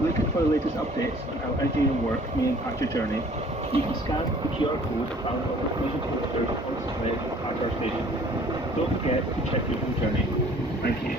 Looking for the latest updates on how engineering work may impact your journey, you can scan the QR code found on the information poster on display at our station. Don't forget to check your own journey. Thank you.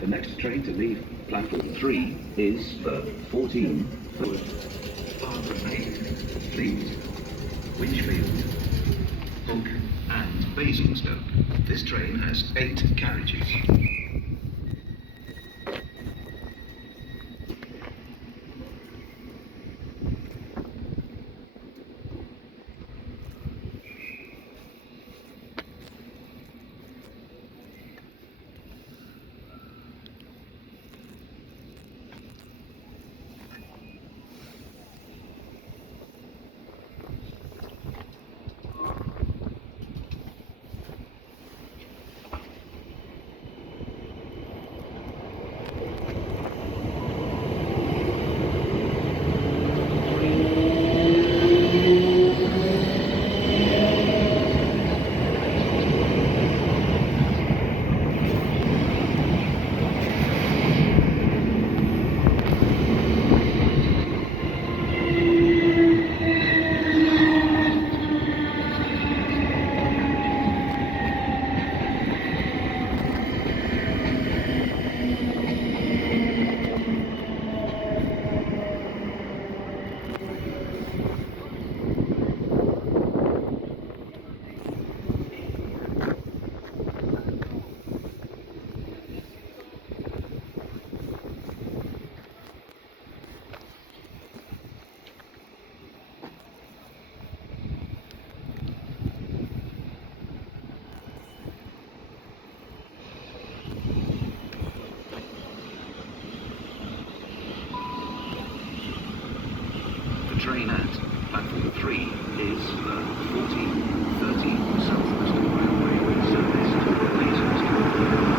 The next train to leave platform 3 is for 14 forward. Arthur 8, Fleet, Winchfield, Hook and Basingstoke. This train has 8 carriages. The train at platform 3 is the 1430 South Western Railway service to Basingstoke.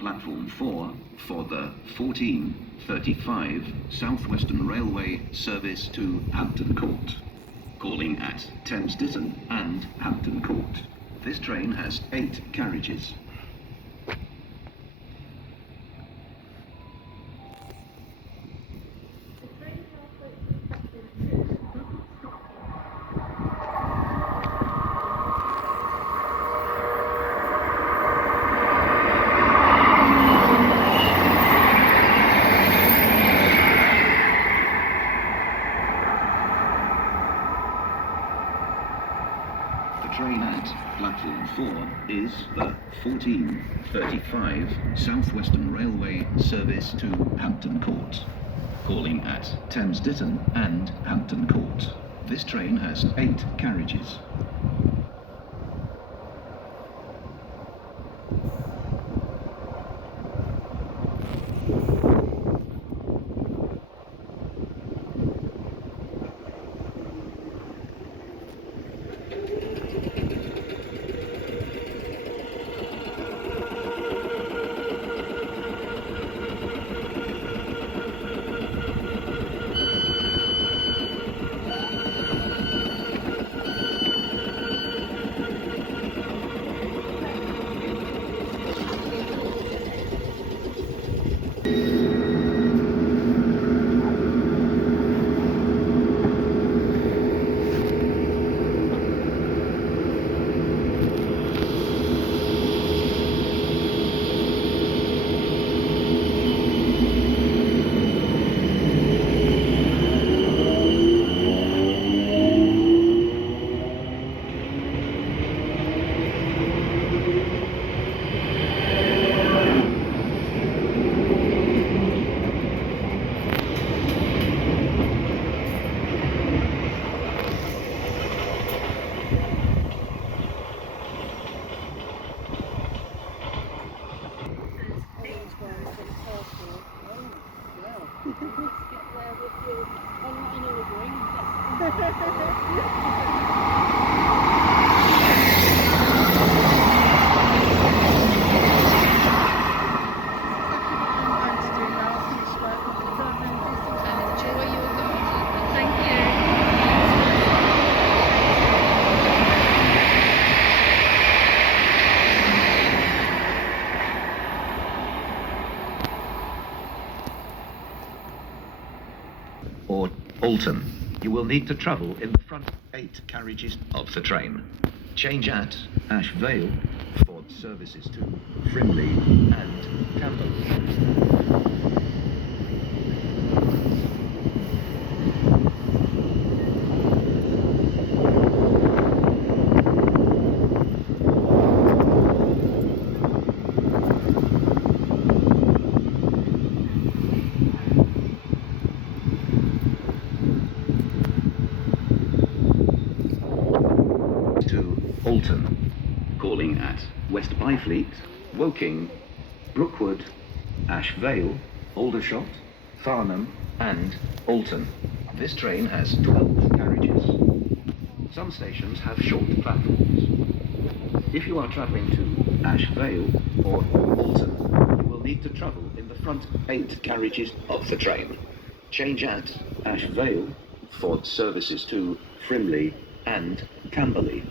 Platform 4 for the 14:35 Southwestern Railway service to Hampton Court. Calling at Thames Ditton and Hampton Court. This train has 8 carriages. The train at Platform 4 is the 14:35 Southwestern Railway service to Hampton Court. Calling at Thames Ditton and Hampton Court. This train has 8 carriages. Or Alton. You will need to travel in the front 8 carriages of the train. Change at Ash Vale for services to Frimley and Camberley. Alton. Calling at West Byfleet, Woking, Brookwood, Ash Vale, Aldershot, Farnham and Alton. This train has 12 carriages. Some stations have short platforms. If you are travelling to Ash Vale or Alton, you will need to travel in the front 8 carriages of the train. Change at Ash Vale for services to Frimley and Camberley.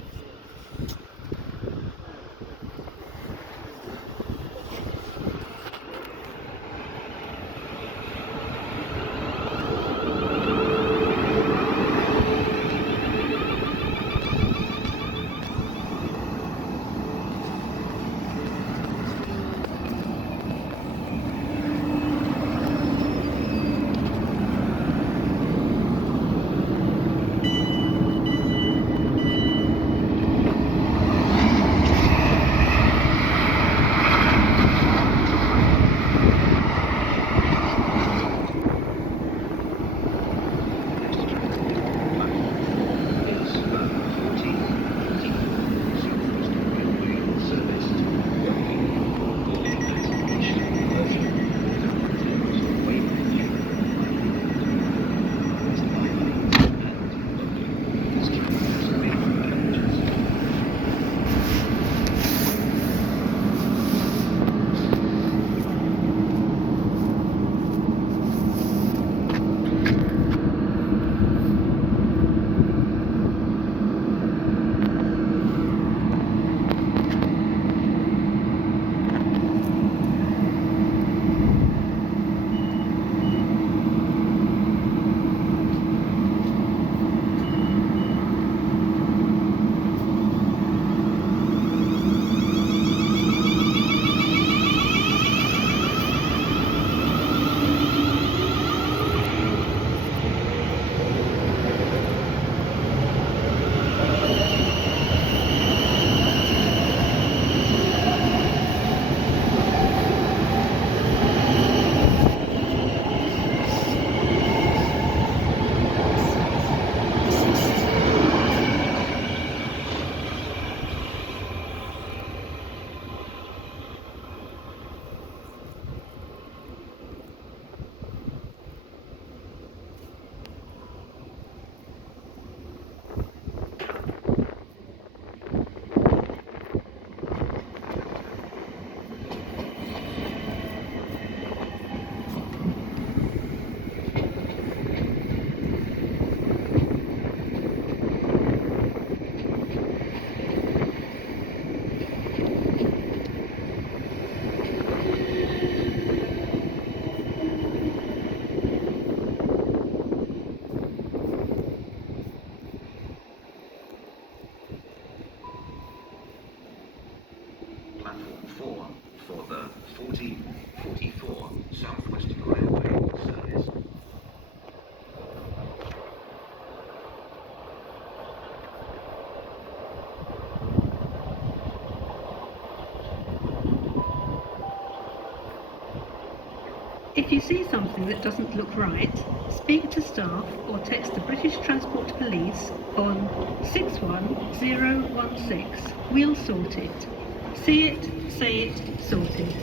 If you see something that doesn't look right, speak to staff or text the British Transport Police on 61016. We'll sort it. See it, say it, sorted.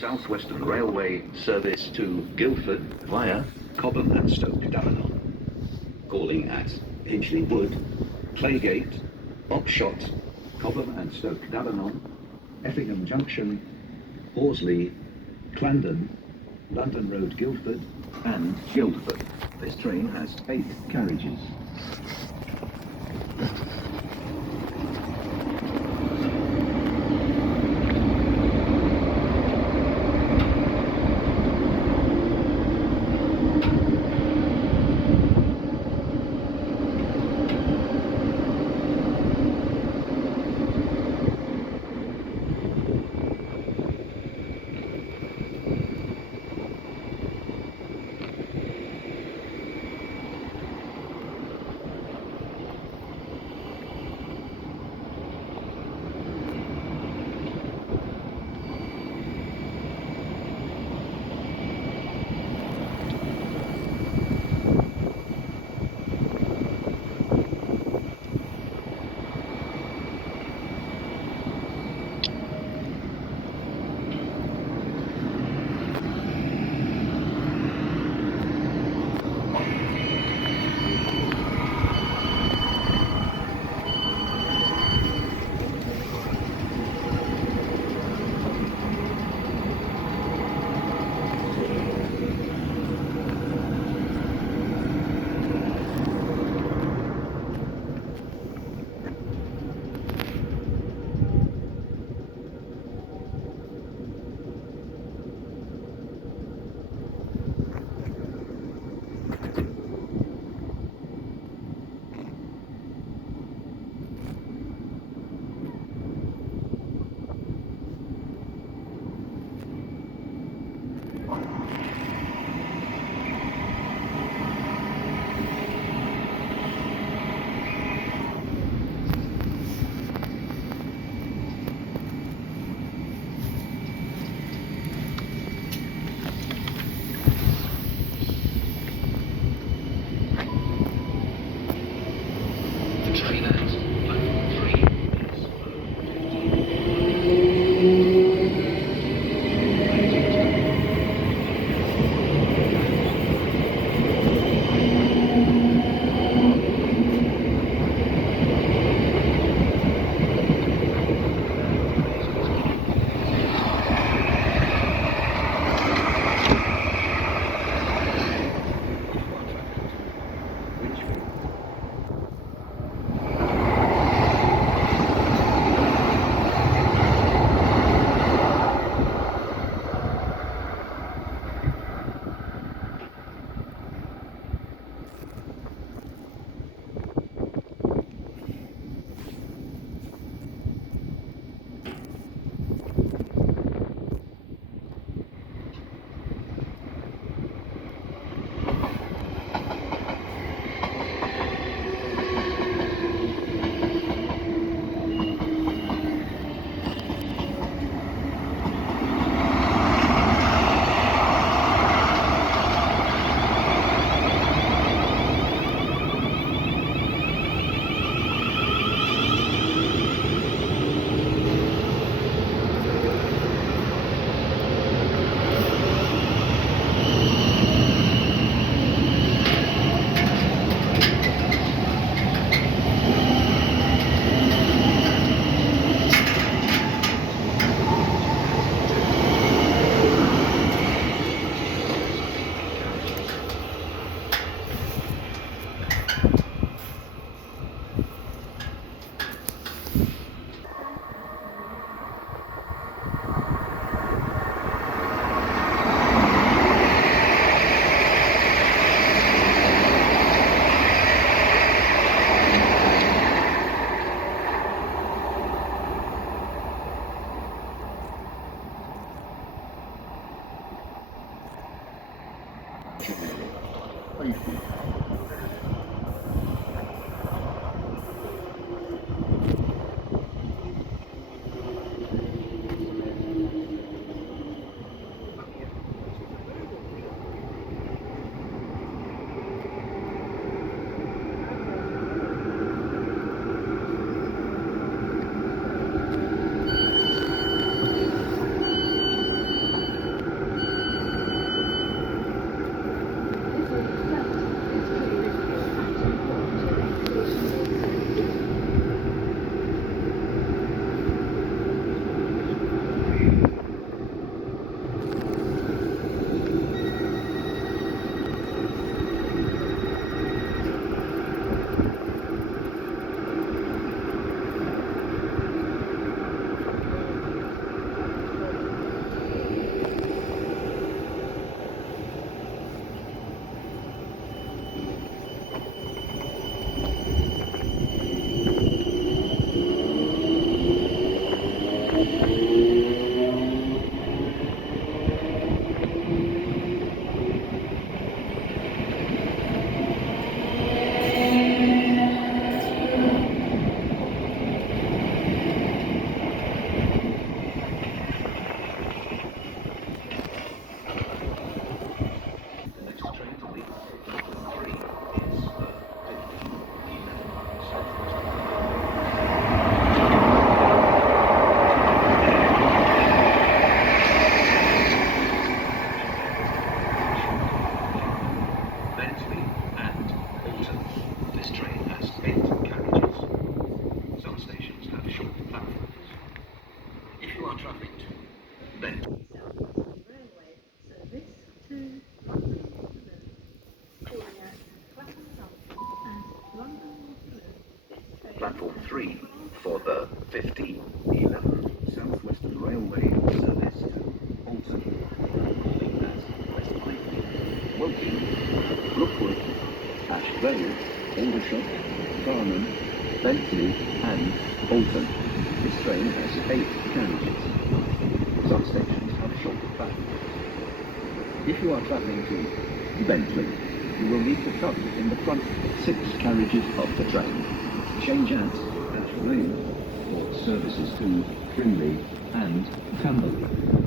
Southwestern Railway service to Guildford via Cobham and Stoke Davenant. Calling at Hinchley Wood, Claygate, Oxshott, Cobham and Stoke Davenant, Effingham Junction, Horsley, Clandon, London Road Guildford, and Guildford. This train has 8 carriages. journey. Thank you. The next train to leave platform 3 is for 15:11 Southwest. Bentley and Alton. This train has 8 carriages. Some stations have short platforms. If you are travelling to Bentley, Railway service to London Waterloo, calling at Clapham Junction and London Waterloo. This train platform 3 for the 15:11 Southwestern Railway service to Alton, calling at West Highfield, Woking, Brookwood, Ash Vale, Aldershot, Farnham, Bentley and Alton. This train has 8 carriages. Some stations have short platforms. If you are travelling to Bentley, you will need to come in the front 6 carriages of the train. Change at Ash Vale for services to Frimley and Camberley.